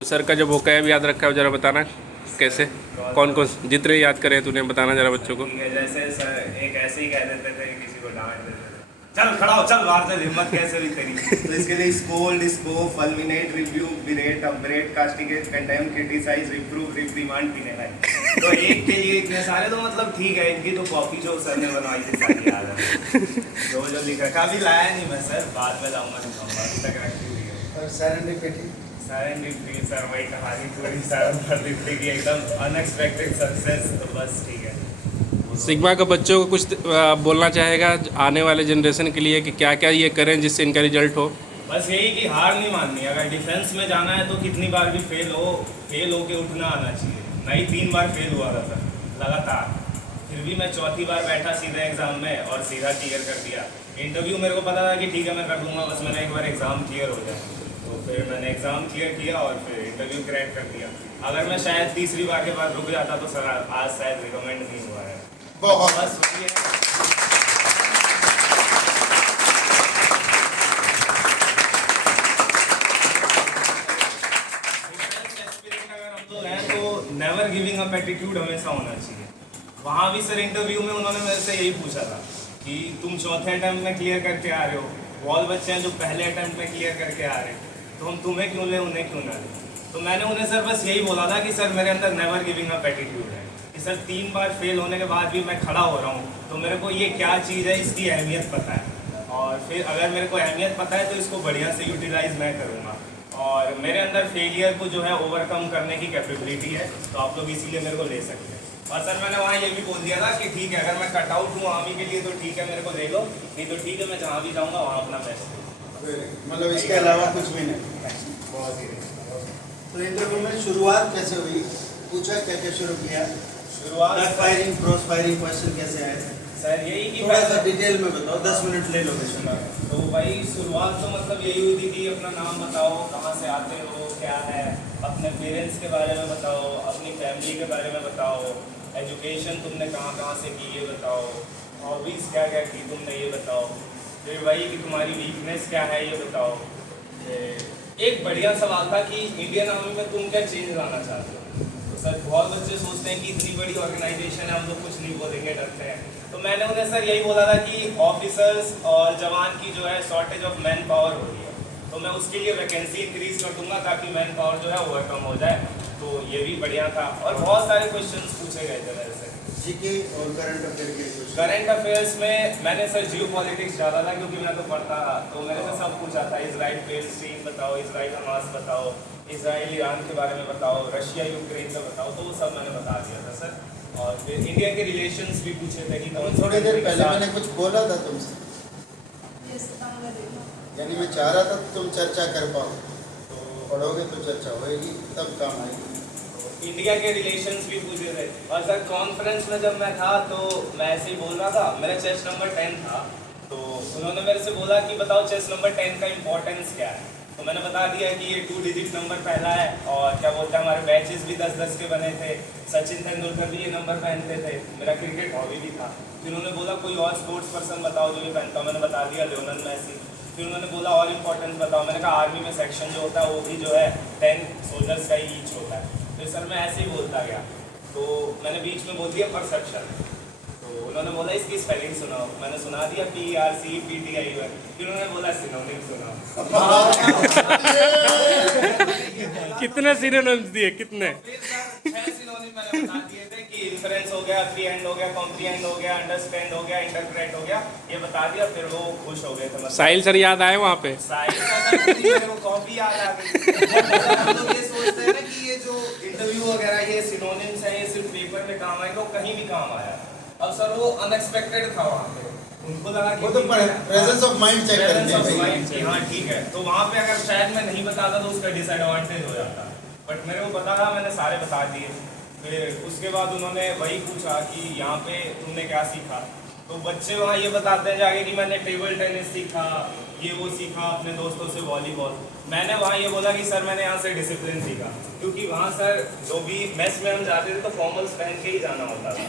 Sir का जो vocab याद रखा है वो जरा बताना कैसे, कौन कौन जितने याद करे तूने बताना जरा बच्चों को। जैसे सर एक ऐसे ही कह देते थे, किसी को डांट देते थे, चल खड़ा हो, चल बाहर से, हिम्मत कैसे भी तेरी। तो इसके लिए scold, scope, fulminate, review, berate, upgrade, castigate, condemn, criticise, reprove, reprimand, penalise. तो एक के लिए इतने सारे, तो मतलब ठीक है। इनकी तो कॉपी जो सर ने बनवाई थी सारी याद है, जो लिखा। कभी लाया नहीं मैं सर, बाद में लाऊंगा, दिखाऊंगा, अभी तक रखी हुई है। और सेरेंडिपिटी सर वही कहानी पूरी सर भर दी कि एकदम अनएक्सपेक्टेड सक्सेस। तो बस ठीक है। सिग्मा का बच्चों को कुछ बोलना चाहेगा आने वाले जनरेशन के लिए कि क्या क्या ये करें जिससे इनका रिजल्ट हो। बस यही कि हार नहीं माननी। अगर डिफेंस में जाना है तो कितनी बार भी फेल होके उठना आना चाहिए। मैं ही 3 बार फेल हुआ था सर लगातार, फिर भी मैं चौथी बार बैठा सीधा एग्ज़ाम में और सीधा क्लियर कर दिया। इंटरव्यू मेरे को पता था कि ठीक है मैं कर दूंगा, बस मैंने एक बार एग्ज़ाम क्लियर हो जाए। तो फिर मैंने एग्ज़ाम क्लियर किया और फिर इंटरव्यू क्रैक कर दिया। अगर मैं शायद तीसरी बार के बाद रुक जाता तो सर आज शायद रिकमेंड नहीं हुआ है। बहुत बस वही है। नेवर गिविंग अप एटीट्यूड हमेशा होना चाहिए। वहाँ भी सर इंटरव्यू में उन्होंने मेरे से यही पूछा था कि तुम चौथे अटेम्प्ट में क्लियर करके आ रहे हो, बहुत बच्चे हैं जो पहले अटेम्प्ट में क्लियर करके आ रहे हैं, तो हम तुम्हें क्यों ले उन्हें क्यों ना ले। तो मैंने उन्हें सर बस यही बोला था कि सर मेरे अंदर नेवर गिविंग अप एटीट्यूड है कि सर 3 बार फेल होने के बाद भी मैं खड़ा हो रहा हूँ, तो मेरे को ये क्या चीज़ है इसकी अहमियत पता है, और फिर अगर मेरे को अहमियत पता है तो इसको बढ़िया से यूटिलाइज मैं करूँगा। और मेरे अंदर फेलियर को जो है ओवरकम करने की कैपेबिलिटी है, तो आप लोग इसीलिए मेरे को ले सकते हैं। और सर मैंने वहाँ ये भी बोल दिया था कि ठीक है अगर मैं कट आउट हूँ आर्मी के लिए तो ठीक है मेरे को ले लो, नहीं तो ठीक है मैं जहाँ भी जाऊँगा वहाँ अपना बेस्ट दूँ। मतलब इसके अलावा कुछ भी नहीं। बहुत ही तो इंटरव्यू में शुरुआत कैसे हुई, पूछा क्या क्या शुरू किया, शुरुआत back firing cross firing question कैसे आए, सर यही कि थोड़ा सा डिटेल में बताओ, 10 मिनट ले लो बेशक। तो भाई शुरुआत तो मतलब यही हुई थी कि अपना नाम बताओ, कहाँ से आते हो, क्या है, अपने पेरेंट्स के बारे में बताओ, अपनी फैमिली के बारे में बताओ, एजुकेशन तुमने कहाँ कहाँ से की ये बताओ, हॉबीज़ क्या क्या की तुमने ये बताओ, फिर वही कि तुम्हारी वीकनेस क्या है ये बताओ। एक बढ़िया सवाल था कि इंडियन आर्मी में तुम क्या चेंज लाना चाहते हो। तो सर बहुत बच्चे सोचते हैं कि इतनी बड़ी ऑर्गेनाइजेशन है हम लोग कुछ नहीं बोलेंगे, डरते हैं। तो मैंने उन्हें सर यही बोला था कि ऑफिसर्स और जवान की जो है शॉर्टेज ऑफ मैन पावर हो रही है, तो मैं उसके लिए वैकेंसी इंक्रीज कर दूंगा ताकि मैन पावर जो है ओवरकम हो जाए। तो ये भी बढ़िया था और बहुत सारे क्वेश्चंस पूछे गए थे मेरे से। जीके और करंट अफेयर के कुछ। करंट अफेयर्स में मैंने सर जियो पॉलिटिक्स डाला था क्योंकि मैं तो पढ़ता था, तो मेरे से सब पूछा था इजराइल पेलेस्टीन बताओ, इजराइल हमास बताओ, इजराइल ईरान के बारे में बताओ, रशिया यूक्रेन का बताओ, तो वो सब मैंने बता दिया था सर। और फिर इंडिया के रिलेशंस भी पूछे थे कि थोड़ी देर पहले मैंने कुछ बोला था तुमसे, यानी मैं चाह रहा था तुम चर्चा कर पाओ, तो पढ़ोगे तो चर्चा होएगी तब काम आएगी। इंडिया के रिलेशंस भी पूछे थे। और सर कॉन्फ्रेंस में जब मैं था तो मैं ऐसे ही बोल रहा था, मेरा चेस्ट नंबर 10 था, तो उन्होंने मेरे से बोला कि बताओ चेस्ट नंबर 10 का इंपॉर्टेंस क्या है। तो मैंने बता दिया कि ये 2 डिजिट नंबर पहला है, और क्या बोलते हैं हमारे बैचेस भी 10-10 के बने थे, सचिन तेंदुलकर भी ये नंबर पहनते थे, मेरा क्रिकेट हॉबी भी था। फिर उन्होंने बोला कोई और स्पोर्ट्स पर्सन बताओ जो ये पहनता, मैंने बता दिया लियोनेल मेसी। फिर उन्होंने बोला और इम्पोर्टेंस बताओ, मैंने कहा आर्मी में सेक्शन जो होता है वो भी जो है 10 सोल्जर्स का ही ईच होता है। तो सर मैं ऐसे ही बोलता गया, तो मैंने बीच में बोल दिया परसेप्शन। तो उन्होंने बोला इसकी स्पेलिंग सुनाओ, मैंने सुना दिया PRCPTION। फिर उन्होंने बोला सिनोनिम सुनाओ। कितने सिनोनिम्स दिए, कितने? 6 सिनोनिम मैंने बता दिए थे कि इन्फ्रेंस हो गया, फ्रीहैंड हो गया, कॉम्प्रीहेंड हो गया, अंडरस्टैंड हो गया, इंटरप्रेट हो गया, ये बता दिया। फिर वो खुश हो गए थे। मतलब साहिल सर याद आए वहाँ पे? साहिल सर मेरे को कॉपी याद आ गई। हम लोग ये सोचते हैं ना कि ये जो इंटरव्यू वगैरह ये सिनोनिम्स है ये सिर्फ पेपर में काम आएगा, कहीं भी काम आया। अब सर वो अनएक्सपेक्टेड था वहाँ पे, उनको लगा कि वो तो प्रेजेंस ऑफ माइंड चेक करते हैं। हाँ ठीक है, तो वहाँ पे अगर शायद मैं नहीं बताता तो उसका डिसएडवांटेज हो जाता, बट मेरे को पता था, मैंने सारे बता दिए। फिर उसके बाद उन्होंने वही पूछा कि यहाँ पे तुमने क्या सीखा। तो बच्चे वहाँ ये बताते हैं जाके कि मैंने टेबल टेनिस सीखा, ये वो सीखा, अपने दोस्तों से वॉलीबॉल। मैंने वहाँ ये बोला कि सर मैंने यहाँ से डिसिप्लिन सीखा, क्योंकि वहाँ सर जो भी मेस में हम जाते थे तो फॉर्मल्स पहन के ही जाना होता था।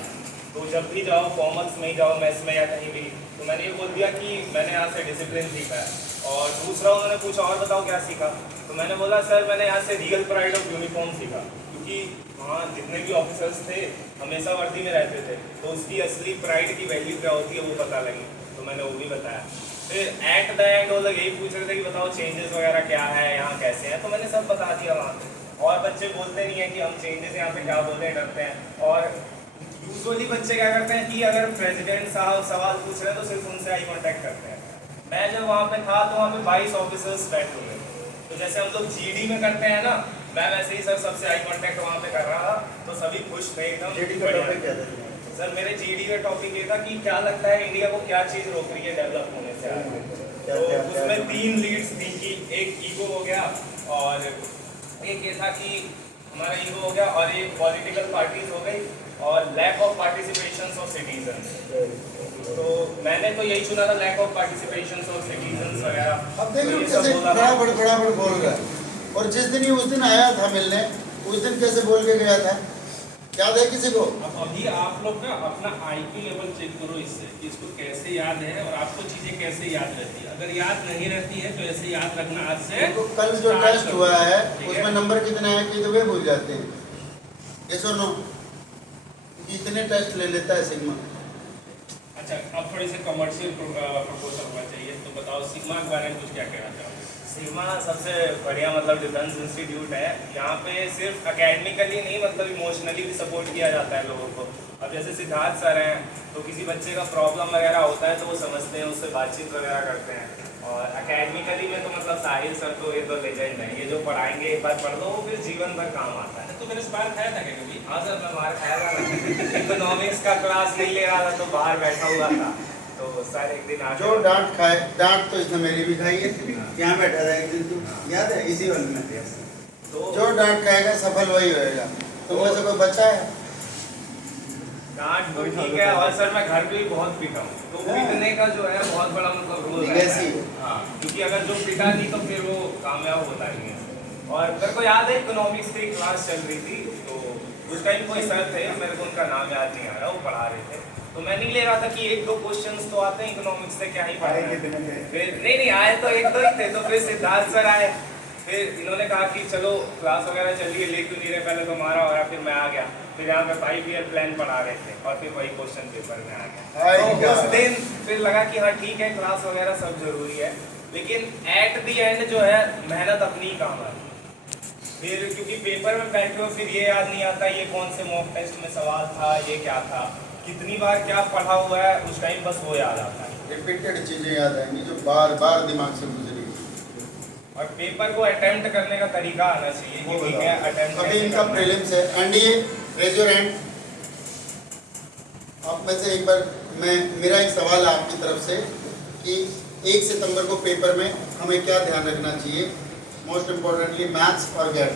तो जब भी जाओ कॉमर्स में ही जाओ, मैथ्स में या कहीं भी, तो मैंने ये बोल दिया कि मैंने यहाँ से डिसिप्लिन सीखा है। और दूसरा उन्होंने पूछा और बताओ क्या सीखा, तो मैंने बोला सर मैंने यहाँ से रियल प्राइड ऑफ यूनिफॉर्म सीखा, क्योंकि वहाँ जितने भी ऑफिसर्स थे हमेशा वर्दी में रहते थे, तो उसकी असली प्राइड की वैल्यू क्या होती है वो पता लगी, तो मैंने वो भी बताया। फिर एट द एंड वो लोग यही पूछ रहे थे कि बताओ चेंजेस वगैरह क्या है, यहाँ कैसे हैं, तो मैंने सब बता दिया वहाँ पे। और बच्चे बोलते नहीं है कि हम चेंजेस यहाँ पे क्या बोलते हैं, डरते हैं। और यूजुअली बच्चे क्या करते हैं कि अगर प्रेसिडेंट साहब सवाल पूछ रहे हैं तो सिर्फ उनसे आई कॉन्टैक्ट करते हैं। मैं जब वहाँ पे था तो वहाँ पे 22 ऑफिसर्स बैठे हुए थे, तो जैसे हम लोग जीडी में करते हैं ना, मैं वैसे ही सर सबसे आई कॉन्टैक्ट वहाँ पे कर रहा था, तो सभी खुश थे एकदम बढ़िया। सर मेरे जीडी का टॉपिक ये था कि क्या लगता है इंडिया को क्या चीज़ रोक रही है डेवलप होने से आगे। तो उसमें 3 लीड्स थी कि एक ईगो हो गया, और एक ये था कि हमारा ईगो हो गया, और एक पॉलिटिकल पार्टीज हो गई, और lack of participation of citizen. तो मैंने तो यही चुना था, lack of participation of citizen वगैरह। अब देख तो लो ये सब कैसे बोला था। फटाफट बोल रहा है। और जिस दिन ही उस दिन आया था मिलने, उस दिन कैसे बोल के गया था, याद है किसी को? अब अभी आप लोग ना अपना आईक्यू लेवल चेक करो इससे कि इसको कैसे याद है और आपको चीज़ें कैसे याद रहती है। अगर याद नहीं रहती है तो ऐसे याद रखना आज से। तो कल जो start टेस्ट करो। हुआ है ठीक उसमें नंबर कितने आए कि तो वे भूल जाते हैं। ये सुनो, इतने टेस्ट ले लेता है सिग्मा। अच्छा, अब थोड़ी सी कमर्शियल प्रपोजल होना चाहिए, तो बताओ सिग्मा के बारे में कुछ क्या कहना चाहोगे? सिग्मा सबसे बढ़िया मतलब डिफेंस इंस्टीट्यूट है। यहाँ पे सिर्फ अकेडमिकली नहीं मतलब इमोशनली भी सपोर्ट किया जाता है लोगों को। अब जैसे सिद्धार्थ सर हैं, तो किसी बच्चे का प्रॉब्लम वगैरह होता है तो वो समझते हैं, उससे बातचीत वगैरह करते हैं। और अकेडमिकली में तो मतलब साहिल सर तो ये तो लेजेंड है, ये जो पढ़ाएंगे एक बार पढ़ लो वो फिर जीवन भर काम आता है। तो मैंने इस बार खाया था क्या कभी? हाँ सर, मैं बाहर खाया था। इकोनॉमिक्स का क्लास नहीं ले रहा था तो बाहर बैठा हुआ था, तो सर एक दिन जो डांट खाए, डांट तो इसने मेरी भी खाई है, यहाँ बैठा था एक दिन, तू याद है इसी वन में। तो जो डांट खाएगा सफल वही होएगा। तुम में से कोई बच्चा है? डांट तो ठीक है, और सर मैं घर पे भी बहुत पीटा हूँ, तो पीटने का जो है बहुत बड़ा मतलब रोल रहता है। हाँ, क्योंकि अगर जो पीटा नहीं तो फिर वो कामयाब होता नहीं है। और मेरे को याद है इकोनॉमिक्स की क्लास चल रही थी, तो उस टाइम कोई सर थे, मेरे को उनका नाम याद नहीं आ रहा, वो पढ़ा रहे थे, तो मैं नहीं ले रहा था कि 1-2 क्वेश्चंस तो आते हैं इकोनॉमिक्स से, क्या ही पढ़ा। फिर नहीं आए तो 1-2 ही थे, तो फिर सिद्धार्थ सर आए, फिर इन्होंने कहा कि चलो क्लास वगैरह चलिए, ले क्यों नहीं रहे, पहले तो हमारा हो रहा, फिर मैं आ गया, फिर यहाँ पे 5 ईयर प्लान पढ़ा रहे थे, और फिर वही क्वेश्चन पेपर में आ गया। तो उस दिन फिर लगा कि हाँ ठीक है, क्लास वगैरह सब जरूरी है, लेकिन एट द एंड जो है मेहनत अपनी ही काम है। फिर क्योंकि पेपर में बैठे हो फिर ये याद नहीं आता ये कौन से मॉक टेस्ट में सवाल था, ये क्या था, कितनी बार क्या पढ़ा हुआ है, उस टाइम बस वो याद आता है। रिपीटेड चीजें याद आएंगी जो बार बार दिमाग से गुजरी। और पेपर को अटेम्प्ट करने का तरीका आना चाहिए कि ठीक है अटेम्प्ट। अभी इनका प्रीलिम्स है। NDA raise your hand. आप में से एक बार मेरा एक सवाल है आपकी तरफ से कि 1 सितंबर को पेपर में हमें क्या ध्यान रखना चाहिए, मोस्ट इम्पोर्टेंटली मैथ्स और गैट।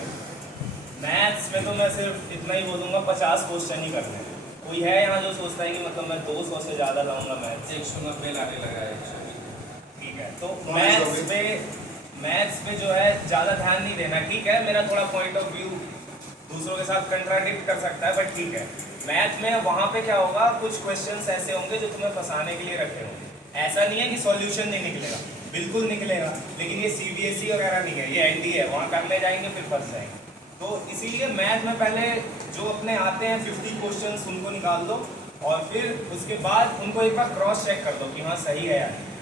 मैथ्स में तो मैं सिर्फ इतना ही बोलूँगा 50 क्वेश्चन ही करने हैं। कोई है यहाँ जो सोचता है कि मतलब मैं 200 से ज़्यादा लाऊंगा मैथ्स? 190 लाने लगा है। ठीक है, तो मैथ्स पे जो है ज़्यादा ध्यान नहीं देना। ठीक है, मेरा थोड़ा पॉइंट ऑफ व्यू दूसरों के साथ कंट्राडिक्ट कर सकता है, बट ठीक है। मैथ में वहाँ पे क्या होगा, कुछ क्वेश्चंस ऐसे होंगे जो तुम्हें फंसाने के लिए रखे होंगे। ऐसा नहीं है कि सॉल्यूशन नहीं निकलेगा, बिल्कुल निकलेगा, लेकिन ये CBSE वगैरह नहीं है, ये NDA है, वहाँ करने जाएंगे फिर फंस जाएंगे। तो इसीलिए मैथ में पहले जो अपने आते हैं 50 क्वेश्चंस उनको निकाल दो, और फिर उसके बाद उनको एक बार क्रॉस चेक कर दो कि हाँ सही है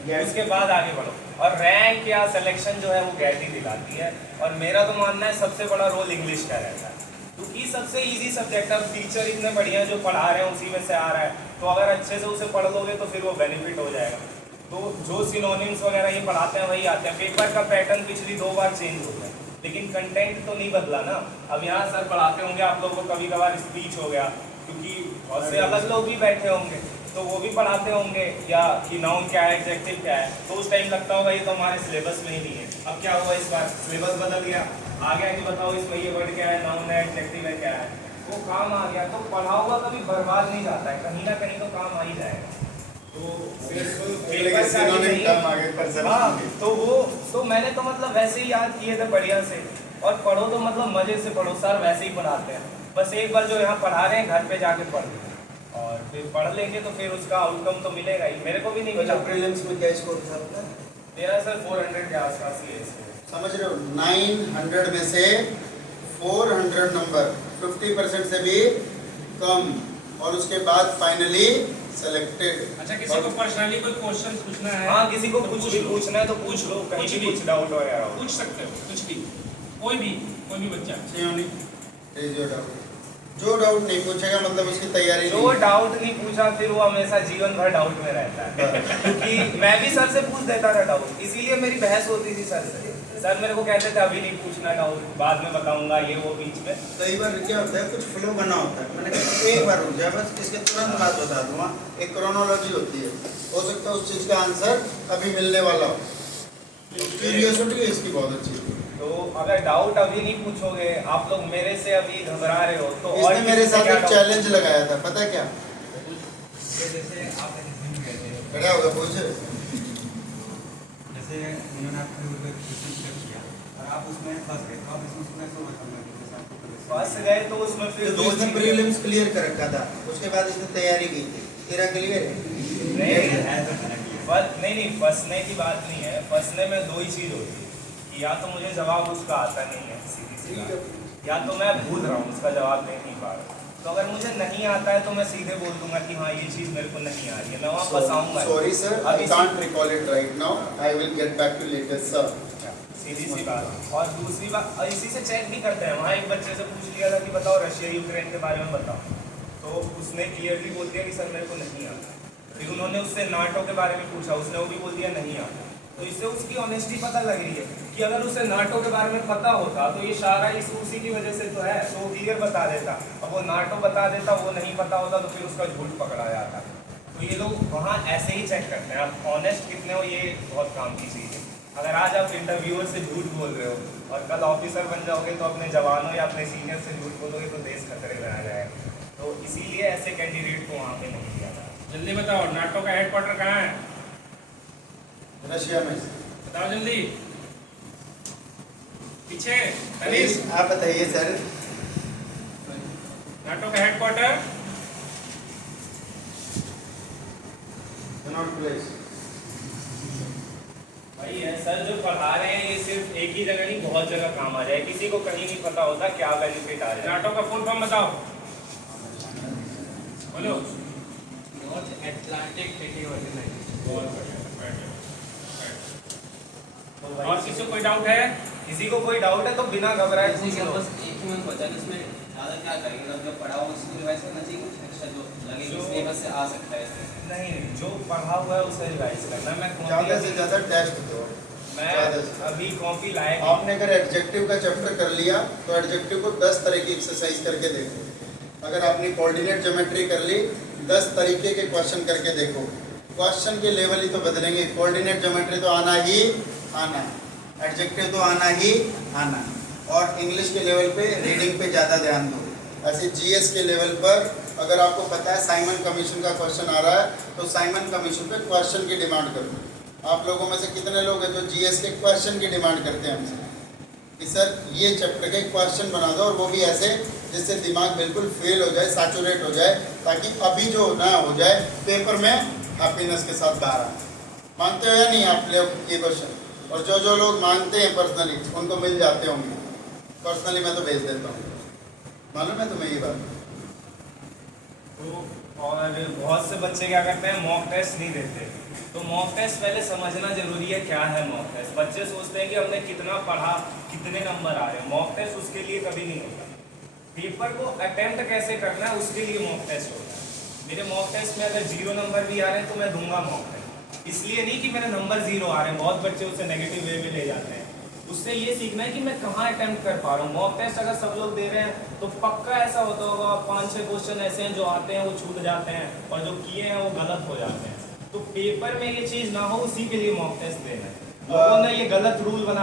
यार, उसके बाद आगे बढ़ो। और रैंक या सिलेक्शन जो है वो गैट ही दिलाती है। और मेरा तो मानना है सबसे बड़ा रोल इंग्लिश का रहता है, क्योंकि सबसे इजी सब्जेक्ट है। टीचर इतने बढ़िया जो पढ़ा रहे हैं उसी में से आ रहा है, तो अगर अच्छे से उसे पढ़ लोगे तो फिर वो बेनिफिट हो जाएगा। तो जो सिनोनिम्स वगैरह ये पढ़ाते हैं वही आते हैं। पेपर का पैटर्न पिछली 2 बार चेंज हो गया, लेकिन कंटेंट तो नहीं बदला ना। अब यहाँ सर पढ़ाते होंगे आप लोगों को, कभी कभार स्पीच हो गया, क्योंकि बहुत से अलग लोग भी बैठे होंगे तो वो भी पढ़ाते होंगे, या कि नाउन क्या है, एडजेक्टिव क्या है, तो उस टाइम लगता होगा ये तो हमारे सिलेबस में ही नहीं है। अब क्या हुआ, इस बार सिलेबस बदल गया, आ गया कि बताओ इसमें ये वर्ड क्या है, नाउन है, एडजेक्टिव है, क्या है, वो काम आ गया। तो पढ़ा हुआ कभी बर्बाद नहीं जाता है, कहीं ना कहीं तो काम आ ही जाएगा। तो पेपर का ही नहीं। हाँ, तो मैंने तो मतलब वैसे ही याद किए थे बढ़िया से। और पढ़ो तो मतलब मजे से पढ़ो, सर वैसे ही पढ़ाते हैं, बस एक बार जो यहाँ पढ़ा रहे हैं घर पे जाके पढ़ लो। और फिर पढ़ लेंगे तो फिर उसका आउटकम तो मिलेगा ही। मेरे को भी नहीं मिला। प्रीलिम्स में क्या स्कोर था आपका? मेरा सर 400 के आसपास ही है इसमें। समझ रहे हो, 900 में से 400 नंबर, 50% से भी कम, और उसके बाद फाइनली सेलेक्टेड। अच्छा, किसी को पर्सनली कोई क्वेश्चन पूछना है? हाँ, किसी को तो कुछ पूछ भी लो। पूछना है तो पूछ लो, कहीं कुछ भी भी। कुछ डाउट हो यार। पूछ सकते हो कुछ भी, कोई भी बच्चा। जो डाउट नहीं पूछेगा मतलब उसकी तैयारी जो नहीं। डाउट नहीं पूछा फिर वो हमेशा जीवन भर डाउट में रहता है। क्योंकि मैं भी सर से पूछ देता था डाउट, इसीलिए मेरी बहस होती थी सर से। सर मेरे को कहते थे अभी नहीं पूछना डाउट, बाद में बताऊंगा, ये वो बीच में। कई बार क्या होता है, कुछ फ्लो बना होता है, मैंने कहा एक बार रुक जाए बस, इसके तुरंत बाद बता दूंगा। एक क्रोनोलॉजी होती है, हो सकता है उस चीज़ का आंसर अभी मिलने वाला हो। क्यूरियोसिटी है इसकी बहुत अच्छी। तो अगर डाउट अभी नहीं पूछोगे, आप लोग मेरे से अभी घबरा रहे हो तो और इसने मेरे किसी से साथ क्या एक doubt? चैलेंज लगाया था, पता है क्या? जैसे आप खड़ा होगा पूछ। जैसे उन्होंने आपको क्वेश्चन सेट किया और आप उसमें फंस गए, तो आप इसमें उसको कैसे ओवरकम करेंगे? जैसे आपको फंस गए तो उसमें फिर तो दो इसने चीजें- प्रीलिम्स क्लियर कर रखा था, उसके बाद इसने तैयारी की थी। तेरा क्लियर है? नहीं, फंसने की बात नहीं है। फंसने में दो ही चीज होती है कि या तो मुझे जवाब उसका आता नहीं है सीधी सी बात, या तो मैं भूल रहा हूँ, उसका जवाब दे नहीं पा रहा। तो अगर मुझे नहीं आता है तो मैं सीधे बोल दूंगा कि हाँ ये चीज़ मेरे को नहीं आ रही है, मैं वहाँ फंसाऊंगा। Sorry sir, I अभी can't recall it right now. I will get back to later sir. सीधी सी बात। और दूसरी बात, और इसी से चेक भी करते हैं। वहाँ एक बच्चे से पूछ लिया था कि बताओ रशिया यूक्रेन के बारे में बताओ, तो उसने क्लियरली बोल दिया कि सर मेरे को नहीं आता। फिर उन्होंने उससे नाटो के बारे में पूछा, उसने वो भी बोल दिया नहीं आता। तो इससे उसकी ऑनेस्टी पता लग रही है कि अगर उसे नाटो के बारे में पता होता तो ये सारा इस उसी की वजह से तो है, तो वो क्लियर बता देता। अब वो नाटो बता देता, वो नहीं पता होता तो फिर उसका झूठ पकड़ा जाता। तो ये लोग वहाँ ऐसे ही चेक करते हैं आप ऑनेस्ट कितने हो, ये बहुत काम की चीज़ है। अगर आज आप इंटरव्यूअर से झूठ बोल रहे हो और कल ऑफिसर बन जाओगे तो अपने जवानों या अपने सीनियर से झूठ बोलोगे तो देश खतरे में आ जाएगा। तो इसीलिए ऐसे कैंडिडेट को वहाँ पे नहीं दिया जाता। जल्दी बताओ, नाटो का हेडक्वार्टर कहाँ है? रशिया में। बताओ जल्दी। पीछे तनीष, आप बताइए सर। नाटो का हेडक्वार्टर Cannot place. भाई है सर, जो पढ़ा रहे हैं ये सिर्फ एक ही जगह नहीं बहुत जगह काम आ जाए। किसी को कहीं नहीं पता होता क्या बेनिफिट आ जाए। नाटो का फुल फॉर्म बताओ, बोलो। North Atlantic Treaty Organization. बहुत बढ़िया, बैठ जाओ, तो बैठ भाई जाओ। और किसी को कोई डाउट है? किसी को कोई डाउट है तो बिना घबराए किसी पूछ के लो। बस एक ही मन बचा है, इसमें ज़्यादा क्या करेंगे, मतलब जब पढ़ा हो उसको रिवाइज करना चाहिए, कुछ एक्स्ट्रा जो लगे कि जो- सिलेबस से आ सकता है इसमें। नहीं, जो पढ़ा हुआ है उसे रिवाइज करना। मैं ज़्यादा से ज़्यादा टेस्ट दो। मैं ज़्यादा से। अभी कॉपी लाया आपने अगर एडजेक्टिव का चैप्टर कर लिया तो एडजेक्टिव को 10 तरह की एक्सरसाइज करके देखो। अगर आपने कोऑर्डिनेट ज्योमेट्री कर ली, 10 तरीके के क्वेश्चन करके देखो। क्वेश्चन के लेवल ही तो बदलेंगे। कोऑर्डिनेट ज्योमेट्री तो आना ही आना, एडजेक्टिव तो आना ही आना, और इंग्लिश के लेवल पे रीडिंग पे ज़्यादा ध्यान दो। ऐसे जीएस के लेवल पर अगर आपको पता है साइमन कमीशन का क्वेश्चन आ रहा है तो साइमन कमीशन पे क्वेश्चन की डिमांड करो। आप लोगों में से कितने लोग हैं जो जीएस के क्वेश्चन की डिमांड करते हैं हमसे कि सर ये चैप्टर के क्वेश्चन बना दो, और वो भी ऐसे जिससे दिमाग बिल्कुल फेल हो जाए, सैचुरेट हो जाए, ताकि अभी जो ना हो जाए पेपर में हैप्पीनेस के साथ बाहर आए। मांगते हो या नहीं आप लोग ये क्वेश्चन? और जो लोग मांगते हैं पर्सनली उनको मिल जाते होंगे। पर्सनली मैं तो भेज देता हूँ, मालूम है तुम्हें ये बात? तो और बहुत से बच्चे क्या करते हैं, मॉक टेस्ट नहीं देते। तो मॉक टेस्ट पहले समझना जरूरी है क्या है मॉक टेस्ट। बच्चे सोचते हैं कि हमने कितना पढ़ा, कितने नंबर आ रहे हैं। मॉक टेस्ट उसके लिए कभी नहीं होता। पेपर को अटेम्प्ट कैसे करना है उसके लिए मॉक टेस्ट होता है। मेरे मॉक टेस्ट में अगर 0 नंबर भी आ रहे हैं तो मैं दूंगा मॉक टेस्ट। इसलिए नहीं कि मेरे नंबर 0 आ रहे हैं, बहुत बच्चे उसे नेगेटिव वे में ले जाते हैं। उससे ये सीखना है कि मैं कहाँ अटेम्प्ट कर पा रहा हूँ। मॉक टेस्ट अगर सब लोग दे रहे हैं तो पक्का ऐसा होता होगा 5-6 क्वेश्चन ऐसे हैं जो आते हैं वो छूट जाते हैं, और जो किए हैं वो गलत हो जाते हैं। तो पेपर में ये चीज़ ना हो उसी के लिए मॉक टेस्ट देना है। लोगों ने ये गलत रूल बना